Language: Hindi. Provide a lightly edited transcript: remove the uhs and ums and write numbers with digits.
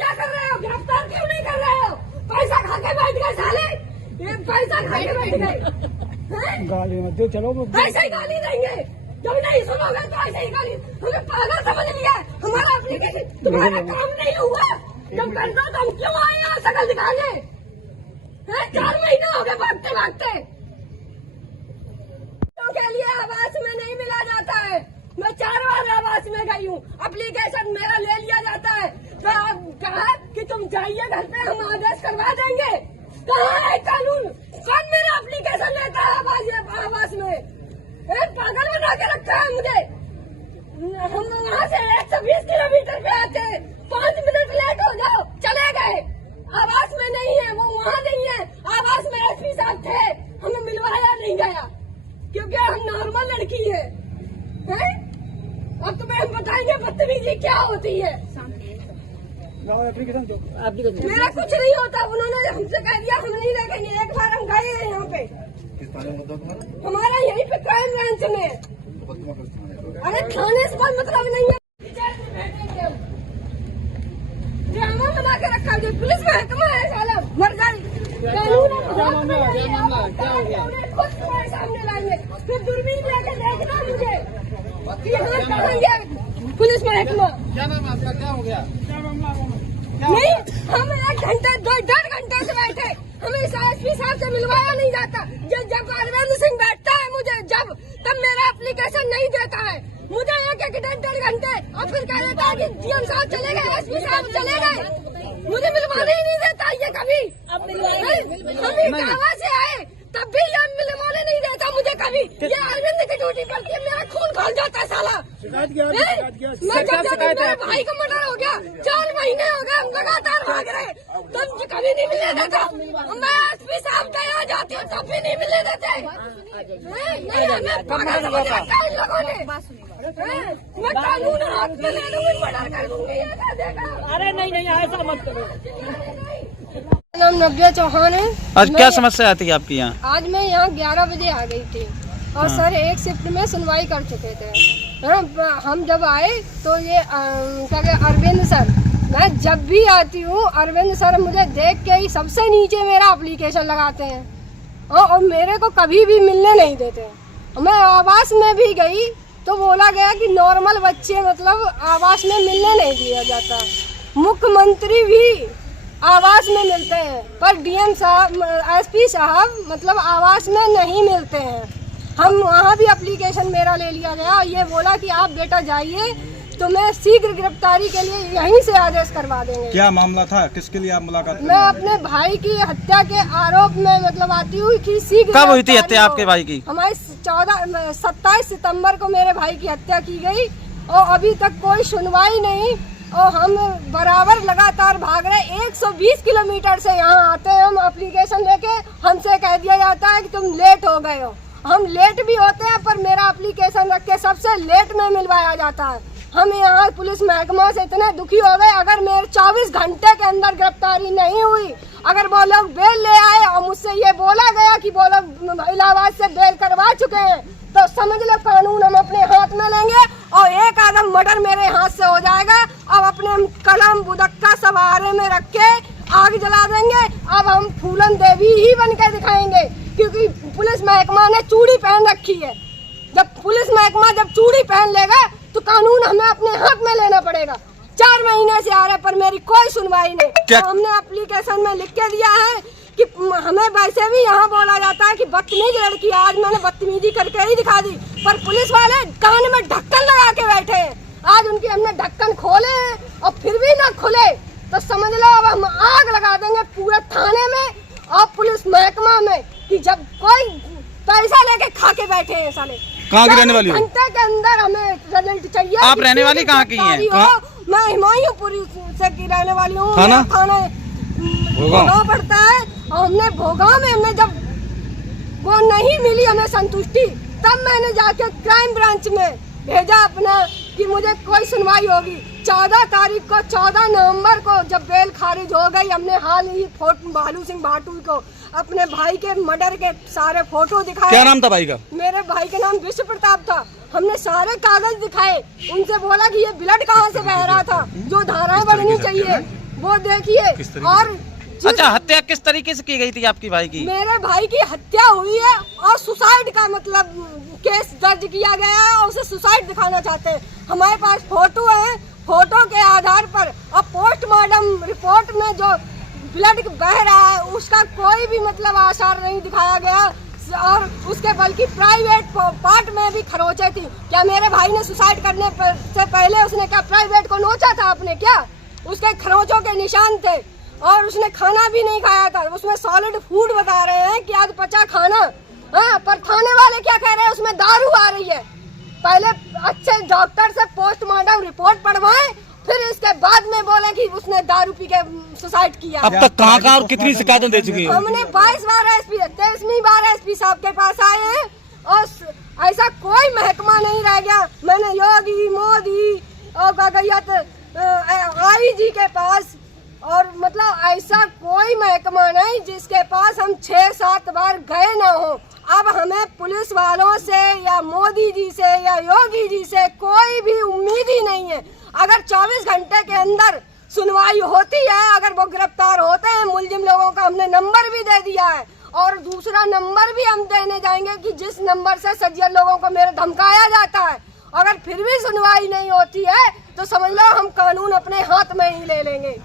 क्या कर रहे हो? गिरफ्तार क्यों नहीं कर रहे हो? पैसा खा के बैठ गए साले, ये पैसा खा के बैठ गए। गाली मत दो, चलो ऐसे ही गाली देंगे, जब नहीं सुनोगे तो ऐसे ही गाली। हमें पागल समझ लिया, हमारा एप्लीकेशन तुम्हारा काम नहीं हुआ। जब करना तो हम क्यों आए यहाँ शकल दिखाने? 4 महीने हो गए भागते भागते। के लिए आवास में नहीं मिला जाता है। मैं 4 बार आवास में गई हूँ, एप्लीकेशन मेरा ले लिया जाता है। तो आप कहा कि तुम जाइए घर पे, हम आदेश करवा देंगे। कहाँ है कानून? कौन मेरा एप्लीकेशन लेता है आवास में? पागल बना के रखा है मुझे। हम वहाँ से 120 किलोमीटर पे आते हैं, 5 मिनट लेट हो जाओ चले गए। आवास में नहीं है, वो वहाँ नहीं है। आवास में एसपी साहब थे, हमें मिलवाया नहीं गया क्योंकि हम नॉर्मल लड़की है। अब तुम्हें हम बताएंगे बदतमीजी क्या होती है। मेरा कुछ नहीं होता, उन्होंने हमसे कह दिया हम नहीं लेंगे। एक बार हम गए हैं यहाँ पे, हमारा यहीं पे क्राइम ब्रांच में। अरे थाने से कोई मतलब नहीं है। ड्रामा बना के रखा है, पुलिस महकमा है साला, मर जाए। कानून क्या हो गया? खुद तुम्हारे सामने लाएंगे, फिर दूरबीन लेके देखना मुझे यहाँ कहाँ गया पुलिस महकमा। क्या नाम है आपका? क्या हो गया? नहीं, हम 1 घंटे 2.5 घंटे से बैठे, हमें एसपी साहब से मिलवाया नहीं जाता। जब अरविंद सिंह बैठता है मुझे तब मेरा एप्लीकेशन नहीं देता है। मुझे 1-1.5 घंटे और फिर कह देता है कि डीएम साहब चले गए, एसपी साहब चले गए। मुझे मिलवाने ही नहीं देता ये कभी। हम इटावा से आए तब भी ये मिलवाने नहीं देता मुझे कभी। ये अरविंद की ड्यूटी पड़ती है, मेरा खून खौल जाता है साला। मैं जब मेरे भाई का मर्डर हो गया, 4 महीने हो गए, हम लगातार भाग रहे, तब कभी नहीं मिलने देता। मैं एसपी साहब के यहाँ जाती हूँ तब भी नहीं मिलने देते। नहीं, हमें पागल समझ रखा है इन लोगों ने। मैं कानून हाथ में ले लूंगी, मर्डर कर दूंगी। ये क्या देखा? अरे नहीं ऐसा मत करो। नाम नव्या चौहान है। आज क्या समस्या आती है आपकी यहाँ? आज मैं यहाँ 11 बजे आ गई थी और सर एक शिफ्ट में सुनवाई कर चुके थे। हम जब आए तो ये क्या कहते अरविंद सर, मैं जब भी आती हूँ अरविंद सर मुझे देख के ही सबसे नीचे मेरा एप्लीकेशन लगाते हैं और मेरे को कभी भी मिलने नहीं देते। मैं आवास में भी गई तो बोला गया कि नॉर्मल बच्चे मतलब आवास में मिलने नहीं दिया जाता। मुख्यमंत्री भी आवास में मिलते हैं पर डीएम साहब, एसपी साहब मतलब आवास में नहीं मिलते हैं। हम वहाँ भी एप्लीकेशन मेरा ले लिया गया और ये बोला कि आप बेटा जाइए, तो मैं शीघ्र गिरफ्तारी के लिए यहीं से आदेश करवा देंगे। क्या मामला था? किसके लिए आप मुलाकात? मैं अपने भाई की हत्या के आरोप में मतलब आती हूँ कि शीघ्र। कब हुई थी हत्या आपके भाई की? हमारी 27 सितंबर को मेरे भाई की हत्या की गई और अभी तक कोई सुनवाई नहीं। और हम बराबर लगातार भाग रहे, 120 किलोमीटर से यहाँ आते हैं हम एप्लीकेशन लेके। हमसे कह दिया जाता है कि तुम लेट हो गए हो। हम लेट भी होते हैं पर मेरा एप्लीकेशन रख के सबसे लेट में मिलवाया जाता है। हम यहाँ पुलिस महकमा से इतने दुखी हो गए, अगर मेरे 24 घंटे के अंदर गिरफ्तारी नहीं हुई, अगर वो लोग बेल ले आए और मुझसे ये बोला गया कि वो लोग इलाहाबाद से बेल करवा चुके हैं, तो समझ लो कानून हम अपने हाथ में लेंगे और एक आदम मर्डर मेरे हाथ से हो जाएगा। अब अपने कलम बुदक्का सब आरे में रख के आग जला देंगे। अब हम फूलन देवी ही बन के दिखाएंगे क्योंकि पुलिस महकमा ने चूड़ी पहन रखी है। जब पुलिस महकमा जब चूड़ी पहन लेगा तो कानून हमें अपने हाथ में लेना पड़ेगा। 4 महीने से आ रहे पर मेरी कोई सुनवाई नहीं। तो हमने एप्लीकेशन में लिख के दिया है कि हमें वैसे भी यहाँ बोला जाता है कि बदतमीज लड़की, आज मैंने बदतमीजी करके ही दिखा दी, पर पुलिस वाले कान में ढक्कन लगा के बैठे हैं। आज उनकी हमने ढक्कन खोले हैं और फिर भी ना खुले तो समझ लो अब हम आग लगा देंगे पूरे थाने में और पुलिस महकमा में कि जब कोई पैसा लेके खा के बैठे हैं साले। कहाँ की रहने वाली हो? घंटे के अंदर हमें रिजल्ट चाहिए। आप रहने वाली कहाँ की हैं? मैं हिमायूपुरी से की रहने वाली हूँ। थाना भोगांव पड़ता है और हमने भोगांव में हमने जब वो नहीं मिली हमें संतुष्टि, तब मैंने जाके क्राइम ब्रांच में भेजा अपना कि मुझे कोई सुनवाई होगी। 14 तारीख को 14 नवंबर को जब बेल खारिज हो गई, हमने हाल ही भालू सिंह भाटू को अपने भाई के मर्डर के सारे फोटो दिखाए। क्या नाम था भाई का? मेरे भाई का नाम विश्व प्रताप था। हमने सारे कागज दिखाए, उनसे बोला कि ये ब्लड कहाँ से बह रहा था, जो धाराएं बढ़नी चाहिए वो देखिए। किस तरीके और अच्छा, हत्या किस तरीके से की गई थी आपकी भाई की? मेरे भाई की हत्या हुई है और सुसाइड का मतलब केस दर्ज किया गया है और उसे सुसाइड दिखाना चाहते हैं। हमारे पास फोटो है, फोटो के आधार पर और पोस्टमार्टम रिपोर्ट में जो ब्लड बह रहा है उसका कोई भी मतलब आसार नहीं दिखाया गया और उसके बल्कि प्राइवेट पार्ट में भी खरोचे थी। क्या मेरे भाई ने सुसाइड करने से पहले उसने क्या प्राइवेट को नोचा था आपने? क्या उसके खरोचों के निशान थे और उसने खाना भी नहीं खाया था। उसमें सॉलिड फूड बता रहे हैं कि आज पचा खाना। हाँ, पर थाने वाले क्या कह रहे हैं? उसमें दारू आ रही है। पहले अच्छे डॉक्टर से पोस्टमार्टम रिपोर्ट पढ़वाएं, फिर इसके बाद में बोले कि उसने दारू पी के सुसाइड किया। अब तक कहाँ और कितनी शिकायतें दे चुकी हैं? हमने 22 बार एसपी 23वीं बार एसपी साहब के पास आए हैं और ऐसा कोई महकमा नहीं रह गया। मैंने योगी, मोदी और आईजी के पास और मतलब ऐसा कोई महकमा नहीं जिसके पास हम 6-7 बार गए ना हो। अब हमें पुलिस वालों से या मोदी जी से या योगी जी से कोई भी उम्मीद ही नहीं है। अगर 24 घंटे के अंदर सुनवाई होती है, अगर वो गिरफ्तार होते हैं मुलजिम लोगों का, हमने नंबर भी दे दिया है और दूसरा नंबर भी हम देने जाएंगे कि जिस नंबर से सज्जन लोगों को मेरे धमकाया जाता है। अगर फिर भी सुनवाई नहीं होती है तो समझ लो हम कानून अपने हाथ में ही ले लेंगे।